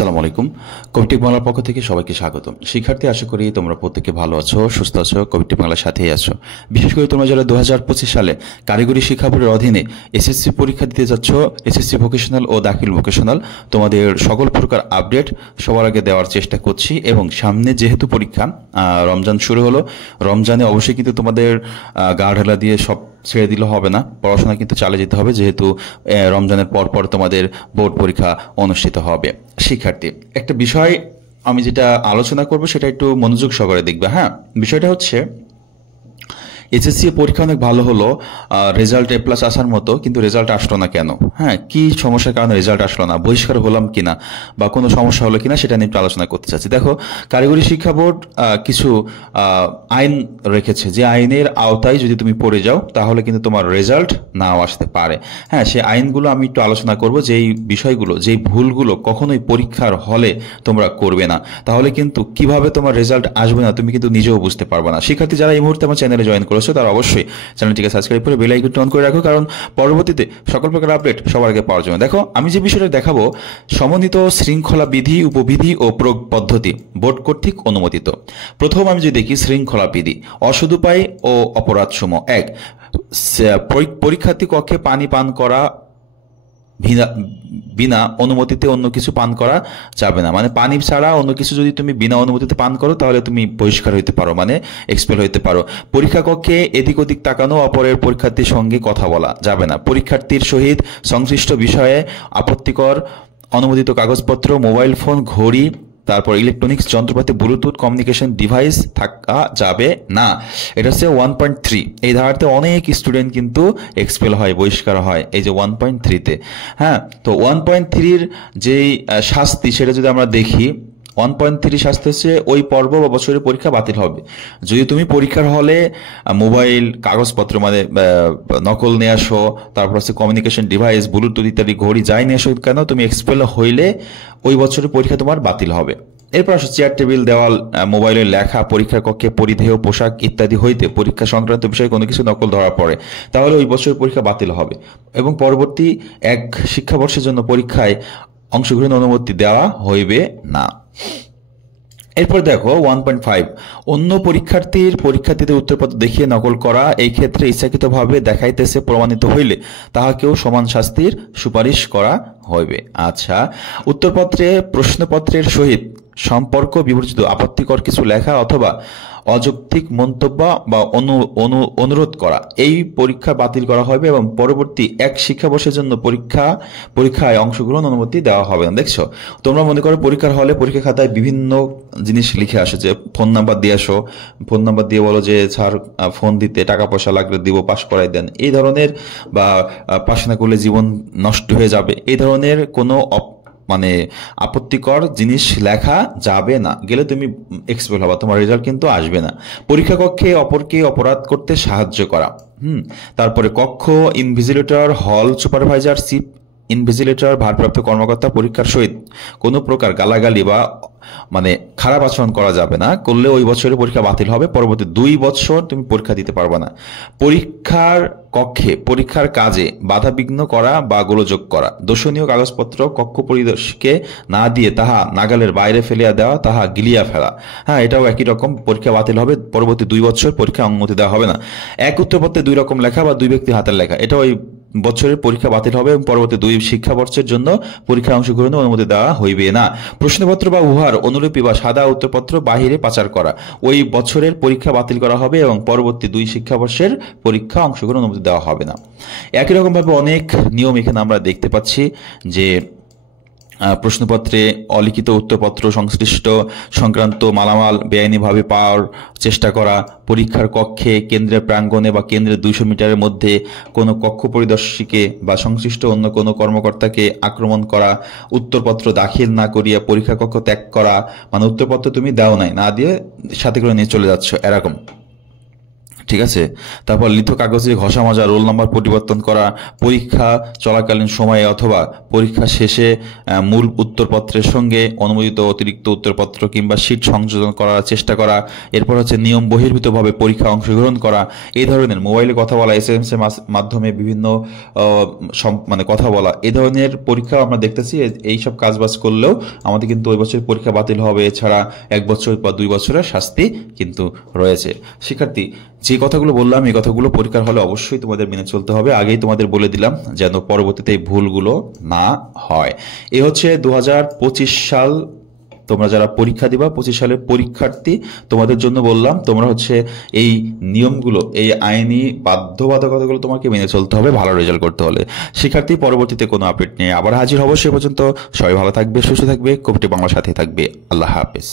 আসসালামু আলাইকুম। কবিটি বাংলার পক্ষ থেকে সবাইকে স্বাগতম। শিক্ষার্থী, আশা করি তোমরা প্রত্যেকে ভালো আছো, সুস্থ আছো, কবিটি বাংলার সাথেই আছো। বিশেষ করে তোমরা যারা 2025 সালে কারিগরি শিক্ষা বোর্ডের অধীনে এসএসসি পরীক্ষা দিতে যাচ্ছ, এসএসসি ভোকেশনাল ও দাখিল ভোকেশনাল, তোমাদের সকল প্রকার আপডেট সবার আগে দেওয়ার চেষ্টা করছি। এবং সামনে যেহেতু পরীক্ষা, রমজান শুরু হলো, রমজানে অবশ্যই কিন্তু তোমাদের গা ঢালা দিয়ে সব ছেড়ে দিলে হবে না, পড়াশোনা কিন্তু চালিয়ে যেতে হবে, যেহেতু রমজানের পর তোমাদের বোর্ড পরীক্ষা অনুষ্ঠিত হবে। শিক্ষার্থী, একটা বিষয় আমি যেটা আলোচনা করব সেটা একটু মনোযোগ সহকারে দেখবে। হ্যাঁ, বিষয়টা হচ্ছে এসএসসি পরীক্ষা অনেক ভালো হলো, রেজাল্ট A+ আসার মতো, কিন্তু রেজাল্ট আসলো না কেন? হ্যাঁ, কি সমস্যার কারণে রেজাল্ট আসলো না, বহিষ্কার হলাম কিনা বা কোনো সমস্যা হলো কিনা, সেটা নিয়ে একটু আলোচনা করতে চাচ্ছি। দেখো, কারিগরি শিক্ষা বোর্ড কিছু আইন রেখেছে, যে আইনের আওতায় যদি তুমি পড়ে যাও তাহলে কিন্তু তোমার রেজাল্ট নাও আসতে পারে। হ্যাঁ, সেই আইনগুলো আমি একটু আলোচনা করব, যেই বিষয়গুলো, যেই ভুলগুলো কখনোই পরীক্ষার হলে তোমরা করবে না, তাহলে কিন্তু কিভাবে তোমার রেজাল্ট আসবে না তুমি কিন্তু নিজেও বুঝতে পারবে না। শিক্ষার্থী যারা এই মুহূর্তে আমার চ্যানেলে জয়েন করেছো তারা অবশ্যই চ্যানেলটিকে সাবস্ক্রাইব করে বেল আইকনটি অন করে রাখো, কারণ পরবর্তীতে সকল প্রকার আপডেট সবার আগে পাওয়ার জন্য। দেখো, আমি যে বিষয়টা দেখাবো, সমন্বিত শৃঙ্খলা বিধি, উপবিধি ও প্রয়োগ পদ্ধতি বোর্ড কর্তৃক অনুমোদিত। প্রথম আমি যদি দেখি শৃঙ্খলা বিধি, অসদুপায় ও অপরাধসমূহ। 1, পরীক্ষার্থী কক্ষে পানি পান করা বিনা অনুমতিতে অন্য কিছু পান করা যাবে না। মানে পানি ছাড়া অন্য কিছু যদি তুমি বিনা অনুমতিতে পান করো তাহলে তুমি বহিষ্কার হইতে পারো, মানে এক্সপেল হইতে পারো। পরীক্ষা কক্ষে এদিক ওদিক তাকানো, অপরের পরীক্ষার্থীর সঙ্গে কথা বলা যাবে না। পরীক্ষার্থীর সহিত সংশ্লিষ্ট বিষয়ে আপত্তিকর অনুমোদিত কাগজপত্র, মোবাইল ফোন, ঘড়ি, তারপর ইলেকট্রনিক্স যন্ত্রপাতি, ব্লুটুথ কমিউনিকেশন ডিভাইস থাকা যাবে না। এটা হচ্ছে 1.3। এই ধারাতে অনেক স্টুডেন্ট কিন্তু এক্সপেল হয়, বহিষ্কার হয়, এই যে 1.3-তে। হ্যাঁ, তো 1.3-র যেই শাস্তি সেটা যদি আমরা দেখি, 1.3 শাস্তি হচ্ছে ওই পর্ব বা বছরের পরীক্ষা বাতিল হবে যদি তুমি পরীক্ষার হলে মোবাইল, কাগজপত্র মানে নকল নিয়ে আসো, তারপর হচ্ছে কমিউনিকেশন ডিভাইস, ব্লুটুথ ইত্যাদি, ঘড়ি যাই নিয়ে আসো কেন, তুমি এক্সপেল হইলে ওই বছরের পরীক্ষা তোমার বাতিল হবে। এরপর আসো চেয়ার, টেবিল, দেওয়াল, মোবাইলের লেখা, পরীক্ষার কক্ষে পরিধেয় পোশাক ইত্যাদি হইতে পরীক্ষা সংক্রান্ত বিষয়ে কোনো কিছু নকল ধরা পড়ে তাহলে ওই বছরের পরীক্ষা বাতিল হবে এবং পরবর্তী এক শিক্ষাবর্ষের জন্য পরীক্ষায় অংশগ্রহণ অনুমতি দেওয়া হইবে না। এরপর দেখো 1.5, অন্য পরীক্ষার্থীর পরীক্ষার্থীদের উত্তরপত্র দেখিয়ে নকল করা, এই ক্ষেত্রে ইচ্ছাকৃতভাবে দেখাইতেছে প্রমাণিত হইলে তাহাকেও সমান শাস্তির সুপারিশ করা হইবে। আচ্ছা, উত্তরপত্রে প্রশ্নপত্রের সহিত সম্পর্ক বিবর্জিত আপত্তিকর কিছু লেখা অথবা অযৌক্তিক মন্তব্য বা অনুরোধ করা, এই পরীক্ষা বাতিল করা হবে এবং পরবর্তী এক শিক্ষাবর্ষের জন্য পরীক্ষায় অংশগ্রহণ অনুমতি দেওয়া হবে না। দেখছো, তোমরা মনে করো পরীক্ষার হলে পরীক্ষা খাতায় বিভিন্ন জিনিস লিখে আসো, যে ফোন নাম্বার দিয়ে আসো, ফোন নাম্বার দিয়ে বলো যে স্যার ফোন দিতে, টাকা পয়সা লাগলে দিব, পাস করাই দেন, এই ধরনের, বা পাস না করলে জীবন নষ্ট হয়ে যাবে, এই ধরনের কোনো মানে আপত্তিকর জিনিস লেখা যাবে না, গেলে তুমি এক্সপেল হবা, তোমার রেজাল্ট কিন্তু আসবে না। পরীক্ষা কক্ষে অপরকে অপরাধ করতে সাহায্য করা। তারপরে কক্ষ ইনভিজিলেটর, হল সুপারভাইজার, চিফ ইনভিজিলেটর, ভারপ্রাপ্ত কর্মকর্তা পরীক্ষার সহিত কোনো প্রকার গালাগালি বা মানে খারাপ আচরণ করা যাবে না, করলে ওই বছরের পরীক্ষা বাতিল হবে, পরবর্তী 2 বছর তুমি পরীক্ষা দিতে পারবে না। পরীক্ষার কক্ষে পরীক্ষার কাজে বাধা বিঘ্ন করা বা গোলযোগ করা, দর্শনীয় কাগজপত্র কক্ষ পরিদর্শককে না দিয়ে তাহা নাগালের বাইরে ফেলিয়া দেওয়া, তাহা গিলিয়া ফেলা, হ্যাঁ এটাও একই রকম, পরীক্ষা বাতিল হবে, পরবর্তী 2 বছর পরীক্ষা অনুমতি দেওয়া হবে না। এক উত্তরপত্রে 2 রকম লেখা বা 2 ব্যক্তি হাতের লেখা, এটা ওই বছরের পরীক্ষা বাতিল হবে এবং পরবর্তী 2 শিক্ষাবর্ষের জন্য পরীক্ষা অংশগ্রহণে অনুমতি দেওয়া হইবে না। প্রশ্নপত্র বা উহার অনুলিপি বা সাদা উত্তরপত্র বাহিরে পাচার করা, ওই বছরের পরীক্ষা বাতিল করা হবে এবং পরবর্তী 2 শিক্ষাবর্ষের পরীক্ষা অংশগ্রহণ অনুমতি দেওয়া হবে না। একই রকমভাবে অনেক নিয়ম এখানে আমরা দেখতে পাচ্ছি, যে প্রশ্নপত্রে অলিখিত উত্তরপত্র সংশ্লিষ্ট সংক্রান্ত মালামাল বেআইনিভাবে পাওয়ার চেষ্টা করা, পরীক্ষার কক্ষে কেন্দ্রের প্রাঙ্গণে বা কেন্দ্রের 200 মিটারের মধ্যে কোনো কক্ষ পরিদর্শীকে বা সংশ্লিষ্ট অন্য কোনো কর্মকর্তাকে আক্রমণ করা, উত্তরপত্র দাখিল না করিয়া পরীক্ষা কক্ষ ত্যাগ করা, মানে উত্তরপত্র তুমি দাও নাই, না দিয়ে সাথে করে নিয়ে চলে যাচ্ছ, এরকম। ঠিক আছে। তারপর লিথো কাগজে ঘষা মাজা, রোল নাম্বার পরিবর্তন করা, পরীক্ষা চলাকালীন সময়ে অথবা পরীক্ষা শেষে মূল উত্তরপত্রের সঙ্গে অনুমোদিত অতিরিক্ত উত্তরপত্র কিংবা শীট সংযোজন করার চেষ্টা করা। এরপর হচ্ছে নিয়ম বহির্ভূতভাবে পরীক্ষা অংশগ্রহণ করা। এই ধরনের মোবাইলে কথা বলা, SMS এর মাধ্যমে বিভিন্ন মানে কথা বলা, এই ধরনের পরীক্ষা আমরা দেখতেছি। এইসব কাজবাজ করলেও আমাদের কিন্তু ওই বছর পরীক্ষা বাতিল হবে। এছাড়া 1 বছর বা 2 বছরের শাস্তি কিন্তু রয়েছে। শিক্ষার্থী, যে কথাগুলো বললাম এই কথাগুলো পরীক্ষার হলে অবশ্যই তোমাদের মেনে চলতে হবে। আগেই তোমাদের বলে দিলাম যেন পরবর্তীতে এই ভুলগুলো না হয়। এ হচ্ছে 2025 সাল, তোমরা যারা পরীক্ষা দিবা 25 সালের পরীক্ষার্থী, তোমাদের জন্য বললাম তোমরা হচ্ছে এই নিয়মগুলো, এই আইনি বাধ্যবাধকতাগুলো তোমাকে মেনে চলতে হবে ভালো রেজাল্ট করতে হলে। শিক্ষার্থী, পরবর্তীতে কোনো আপডেট নিয়ে আবার হাজির হব। সে পর্যন্ত সবাই ভালো থাকবে, সুস্থ থাকবে, কোভিড বাংলার সাথে থাকবে। আল্লাহ হাফেজ।